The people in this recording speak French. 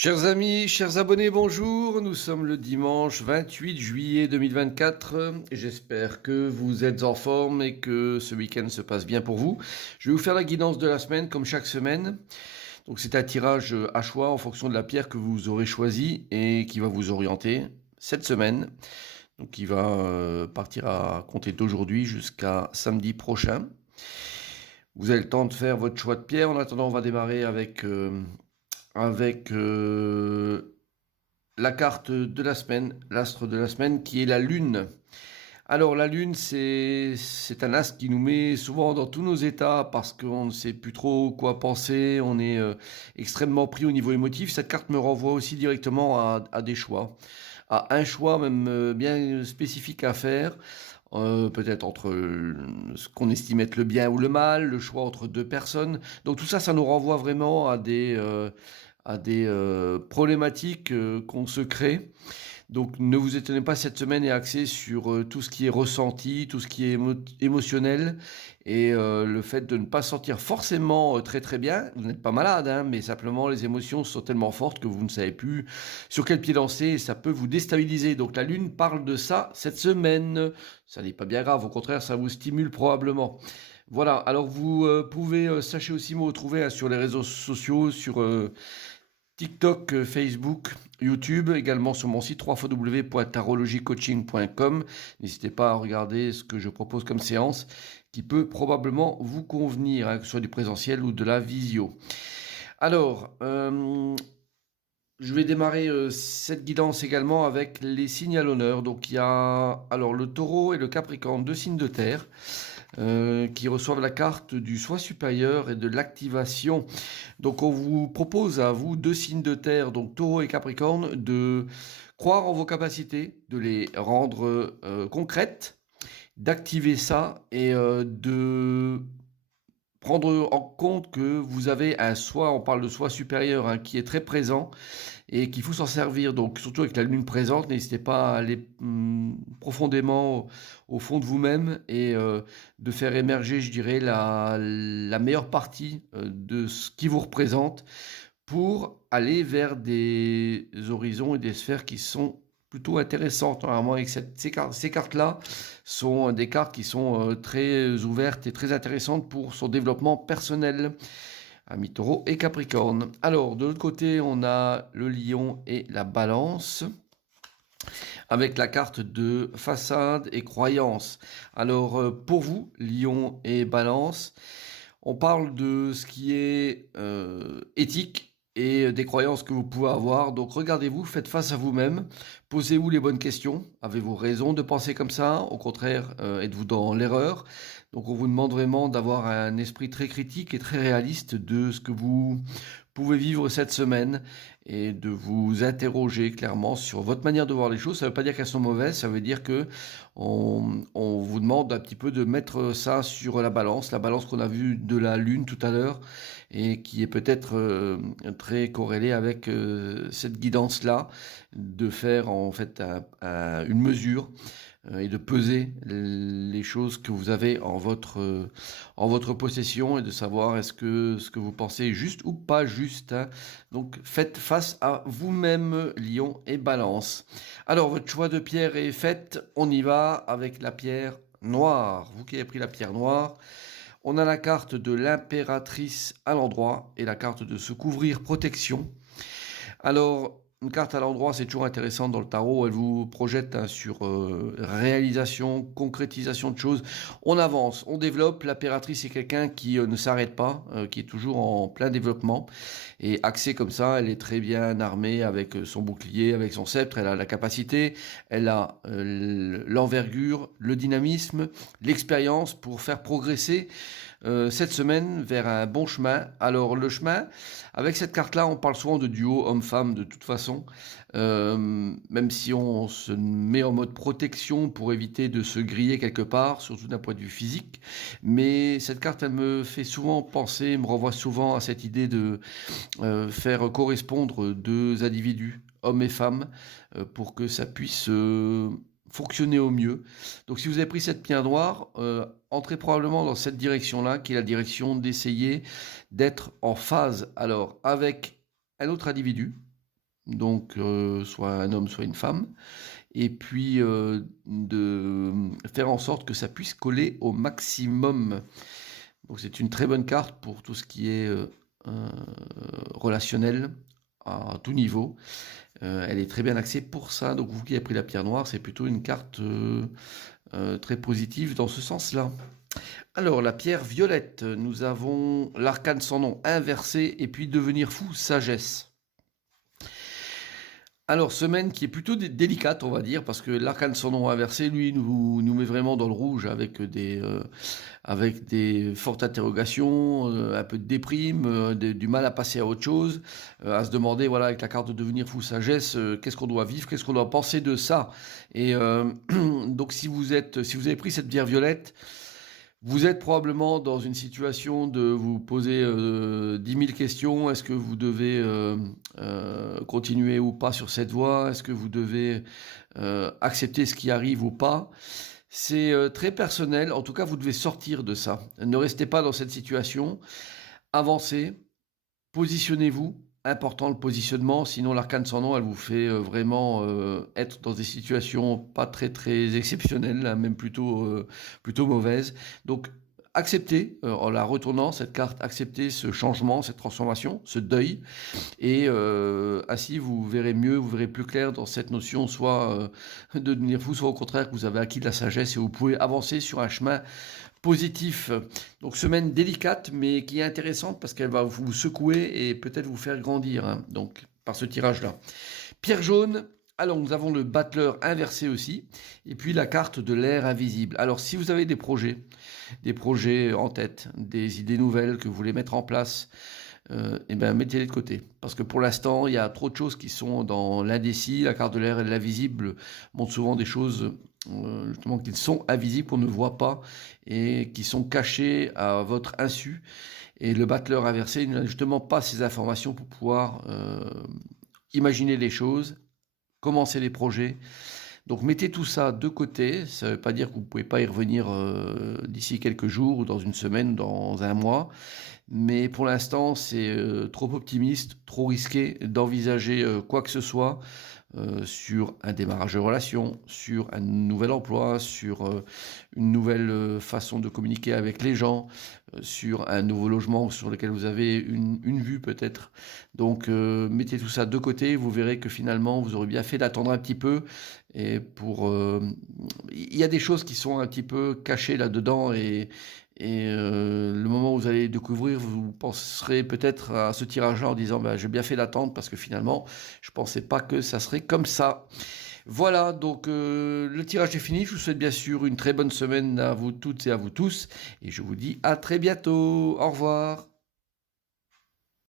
Chers amis, chers abonnés, bonjour. Nous sommes le dimanche 28 juillet 2024 et j'espère que vous êtes en forme et que ce week-end se passe bien pour vous. Je vais vous faire la guidance de la semaine comme chaque semaine. Donc c'est un tirage à choix en fonction de la pierre que vous aurez choisie et qui va vous orienter cette semaine. Donc qui va partir à compter d'aujourd'hui jusqu'à samedi prochain. Vous avez le temps de faire votre choix de pierre. En attendant, on va démarrer avec la carte de la semaine, l'astre de la semaine qui est la lune. Alors la lune, c'est un astre qui nous met souvent dans tous nos états parce qu'on ne sait plus trop quoi penser, on est extrêmement pris au niveau émotif. Cette carte me renvoie aussi directement à des choix, à un choix même bien spécifique à faire. Peut-être entre ce qu'on estime être le bien ou le mal, le choix entre deux personnes. Donc tout ça, ça nous renvoie vraiment à des problématiques qu'on se crée. Donc ne vous étonnez pas, cette semaine est axée sur tout ce qui est ressenti, tout ce qui est émotionnel et le fait de ne pas se sentir forcément très très bien. Vous n'êtes pas malade, hein, mais simplement les émotions sont tellement fortes que vous ne savez plus sur quel pied danser et ça peut vous déstabiliser. Donc la lune parle de ça cette semaine. Ça n'est pas bien grave, au contraire, ça vous stimule probablement. Voilà, alors vous pouvez, sachez aussi me retrouver hein, sur les réseaux sociaux, sur TikTok, Facebook, YouTube, également sur mon site www.tarologycoaching.com. N'hésitez pas à regarder ce que je propose comme séance qui peut probablement vous convenir, hein, que ce soit du présentiel ou de la visio. Alors, je vais démarrer cette guidance également avec les signes à l'honneur. Donc il y a alors le taureau et le capricorne, deux signes de terre. Qui reçoivent la carte du soi supérieur et de l'activation. Donc on vous propose à vous, deux signes de terre, donc taureau et capricorne, de croire en vos capacités, de les rendre concrètes, d'activer ça et de prendre en compte que vous avez un soi, on parle de soi supérieur, hein, qui est très présent et qu'il faut s'en servir. Donc surtout avec la lune présente, n'hésitez pas à aller profondément au fond de vous-même et de faire émerger, je dirais, la meilleure partie de ce qui vous représente pour aller vers des horizons et des sphères qui sont plutôt intéressantes. Normalement, avec ces cartes-là sont des cartes qui sont très ouvertes et très intéressantes pour son développement personnel. Amis taureau et capricorne. Alors, de l'autre côté, on a le lion et la balance avec la carte de façade et croyance. Alors, pour vous, lion et balance, on parle de ce qui est éthique et des croyances que vous pouvez avoir. Donc regardez-vous, faites face à vous-même, posez-vous les bonnes questions. Avez-vous raison de penser comme ça? Au contraire, êtes-vous dans l'erreur? Donc on vous demande vraiment d'avoir un esprit très critique et très réaliste de ce que vous pouvez vivre cette semaine et de vous interroger clairement sur votre manière de voir les choses. Ça ne veut pas dire qu'elles sont mauvaises, ça veut dire que on vous demande un petit peu de mettre ça sur la balance qu'on a vue de la Lune tout à l'heure et qui est peut-être très corrélée avec cette guidance-là, de faire en fait une mesure et de peser les choses que vous avez en votre possession et de savoir est-ce que ce que vous pensez est juste ou pas juste, hein. Donc faites face à vous-même, Lion et Balance. Alors votre choix de pierre est fait, on y va avec la pierre noire. Vous qui avez pris la pierre noire, on a la carte de l'impératrice à l'endroit et la carte de se couvrir protection. Alors, une carte à l'endroit, c'est toujours intéressant dans le tarot. Elle vous projette hein, sur réalisation, concrétisation de choses. On avance, on développe. L'impératrice est quelqu'un qui ne s'arrête pas, qui est toujours en plein développement. Et axée comme ça, elle est très bien armée avec son bouclier, avec son sceptre. Elle a la capacité, elle a l'envergure, le dynamisme, l'expérience pour faire progresser cette semaine vers un bon chemin. Alors le chemin, avec cette carte-là, on parle souvent de duo homme-femme de toute façon, même si on se met en mode protection pour éviter de se griller quelque part, surtout d'un point de vue physique. Mais cette carte, elle me fait souvent penser, me renvoie souvent à cette idée de faire correspondre deux individus, hommes et femmes, pour que ça puisse fonctionner au mieux. Donc si vous avez pris cette pierre noire, entrez probablement dans cette direction-là, qui est la direction d'essayer d'être en phase alors avec un autre individu, donc soit un homme, soit une femme, et puis de faire en sorte que ça puisse coller au maximum. Donc c'est une très bonne carte pour tout ce qui est relationnel à tout niveau. Elle est très bien axée pour ça. Donc vous qui avez pris la pierre noire, c'est plutôt une carte très positive dans ce sens-là. Alors la pierre violette, nous avons l'arcane sans nom inversé et puis devenir fou, sagesse. Alors, semaine qui est plutôt délicate, on va dire, parce que l'arcane sans nom inversé, lui, nous met vraiment dans le rouge avec des fortes interrogations, un peu de déprime, du mal à passer à autre chose, à se demander, voilà, avec la carte de devenir fou sagesse, qu'est-ce qu'on doit vivre, qu'est-ce qu'on doit penser de ça. Et donc, si vous avez pris cette bière violette, vous êtes probablement dans une situation de vous poser 10 000 questions. Est-ce que vous devez continuer ou pas sur cette voie? Est-ce que vous devez accepter ce qui arrive ou pas? C'est très personnel. En tout cas, vous devez sortir de ça. Ne restez pas dans cette situation. Avancez, positionnez-vous. Important le positionnement, sinon l'arcane sans nom, elle vous fait vraiment être dans des situations pas très très exceptionnelles, hein, même plutôt mauvaises. Donc acceptez, en la retournant, cette carte, acceptez ce changement, cette transformation, ce deuil, et ainsi vous verrez mieux, vous verrez plus clair dans cette notion, soit de devenir fou, soit au contraire que vous avez acquis de la sagesse et vous pouvez avancer sur un chemin positif. Donc semaine délicate mais qui est intéressante parce qu'elle va vous secouer et peut-être vous faire grandir, hein, donc par ce tirage-là. Pierre jaune, alors nous avons le battleur inversé aussi, et puis la carte de l'air invisible. Alors si vous avez des projets en tête, des idées nouvelles que vous voulez mettre en place, et ben mettez-les de côté. Parce que pour l'instant, il y a trop de choses qui sont dans l'indécis. La carte de l'air et l'invisible montrent souvent des choses justement qui sont invisibles, qu'on ne voit pas et qui sont cachées à votre insu. Et le battleur inversé n'a justement pas ces informations pour pouvoir imaginer les choses, commencer les projets. Donc mettez tout ça de côté, ça ne veut pas dire que vous ne pouvez pas y revenir d'ici quelques jours ou dans une semaine, dans un mois, mais pour l'instant c'est trop optimiste, trop risqué d'envisager quoi que ce soit sur un démarrage de relation, sur un nouvel emploi, sur une nouvelle façon de communiquer avec les gens, sur un nouveau logement sur lequel vous avez une vue peut-être. Donc mettez tout ça de côté, vous verrez que finalement vous aurez bien fait d'attendre un petit peu. Et il y a des choses qui sont un petit peu cachées là-dedans et le moment où vous allez découvrir, vous penserez peut-être à ce tirage-là en disant bah, j'ai bien fait d'attendre parce que finalement, je ne pensais pas que ça serait comme ça. Voilà, donc le tirage est fini. Je vous souhaite bien sûr une très bonne semaine à vous toutes et à vous tous. Et je vous dis à très bientôt. Au revoir.